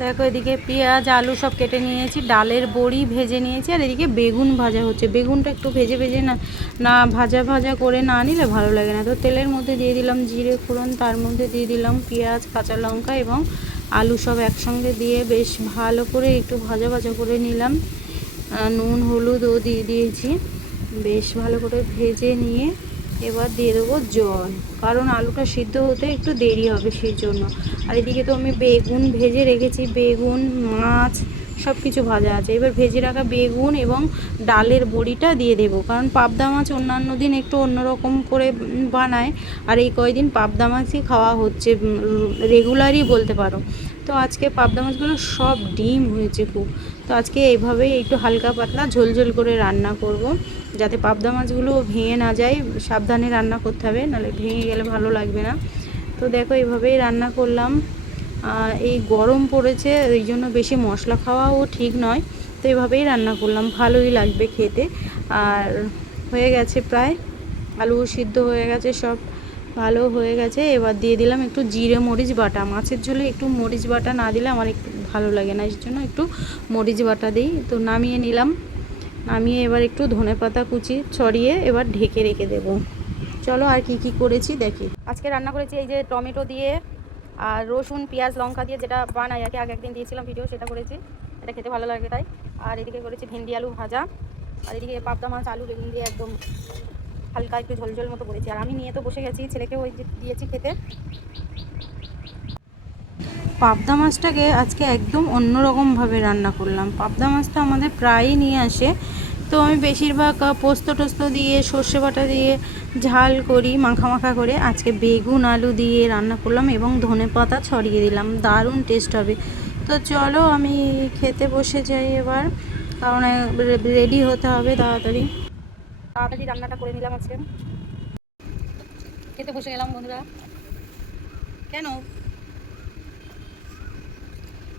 দেখো এদিকে পেঁয়াজ আলু সব কেটে নিয়েছি, ডালের বড়ি ভেজে নিয়েছি, আর এদিকে বেগুন ভাজা হচ্ছে। বেগুনটা একটু ভেজে ভেজে না না ভাজা ভাজা করে না নিলে ভালো লাগে না। তো তেলের মধ্যে দিয়ে দিলাম জিরে ফোড়ন, তার মধ্যে দিয়ে দিলাম পেঁয়াজ কাঁচা লঙ্কা এবং আলু সব একসঙ্গে দিয়ে বেশ ভালো করে একটু ভাজা ভাজা করে নিলাম। নুন হলুদও দিয়ে দিয়েছি, বেশ ভালো করে ভেজে নিয়ে এবার দিয়ে দেবো জল, কারণ আলুটা সিদ্ধ হতে একটু দেরি হবে সেই জন্য। আর এদিকে তো আমি বেগুন ভেজে রেখেছি, বেগুন মাছ সব কিছু ভাজা আছে। এবার ভেজে রাখা বেগুন এবং ডালের বড়িটা দিয়ে দেবো, কারণ পাবদা মাছ অন্যান্য দিন একটু অন্যরকম করে বানায়, আর এই কয়দিন পাবদা মাছই খাওয়া হচ্ছে, রেগুলারই বলতে পারো। তো আজকে পাবদা মাছগুলো সব ডিম হয়েছে খুব। তো আজকে এইভাবেই একটু হালকা পাতলা ঝোল ঝোল করে রান্না করব, যাতে পাবদা মাছগুলো ভেঙে না যায়। সাবধানে রান্না করতে হবে, নাহলে ভেঙে গেলে ভালো লাগবে না। তো দেখো এইভাবেই রান্না করলাম। এই গরম পড়েছে, এই জন্য বেশি মশলা খাওয়াও ঠিক নয়। তো এইভাবেই রান্না করলাম, ভালোই লাগবে খেতে। আর হয়ে গেছে প্রায়, আলু সিদ্ধ হয়ে গেছে, সব ভালো হয়ে গেছে। এবার দিয়ে দিলাম একটু জিরে মরিচ বাটা। মাছের ঝোলে একটু মরিচ বাটা না দিলে আমার একটু ভালো লাগে না, এর জন্য একটু মরিচ বাটা দিই। তো নামিয়ে নিলাম, নামিয়ে এবার একটু ধনেপাতা কুচি ছড়িয়ে এবার ঢেকে রেখে দেবো। চলো আর কি কি করেছি দেখি। আজকে রান্না করেছি এই যে টমেটো দিয়ে আর রসুন পেঁয়াজ লঙ্কা দিয়ে, যেটা বানাই আর কি, আগে একদিন দিয়েছিলাম ভিডিও, সেটা করেছি। এটা খেতে ভালো লাগে তাই। আর এদিকে করেছি ভেন্ডি আলু ভাজা, আর এদিকে পাবদা মাছ আলু বেগুন দিয়ে একদম হালকা একটু ঝোল মতো করেছি। আর আমি নিয়ে তো বসে গেছি, ছেলেকে ওই দিয়েছি খেতে। পাবদা মাছটাকে আজকে একদম অন্যরকমভাবে রান্না করলাম। পাবদা মাছটা আমাদের প্রায়ই নিয়ে আসে, তো আমি বেশিরভাগ পোস্ত টোস্ত দিয়ে সর্ষে বাটা দিয়ে ঝাল করি, মাখা মাখা করে। আজকে বেগুন আলু দিয়ে রান্না করলাম এবং ধনেপাতা ছড়িয়ে দিলাম, দারুণ টেস্ট হবে। তো চলো আমি খেতে বসে যাই এবার, কারণ রেডি হতে হবে তাড়াতাড়ি। তাড়াতাড়ি রান্নাটা করে নিলাম আজকে, খেতে বসে গেলাম বন্ধুরা। কেন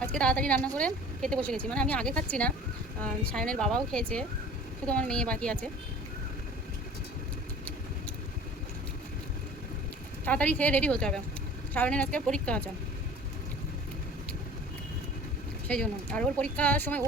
আজকে তাড়াতাড়ি রান্না করে খেতে বসে গেছি, মানে আমি আগে খাচ্ছি না, সায়নের বাবাও খেয়েছে, শুধু আমার মেয়ে বাকি আছে। তাড়াতাড়ি খেয়ে রেডি হতে হবে, সায়নের আজকে পরীক্ষা আছে সেই জন্য। আর ওর পরীক্ষার সময়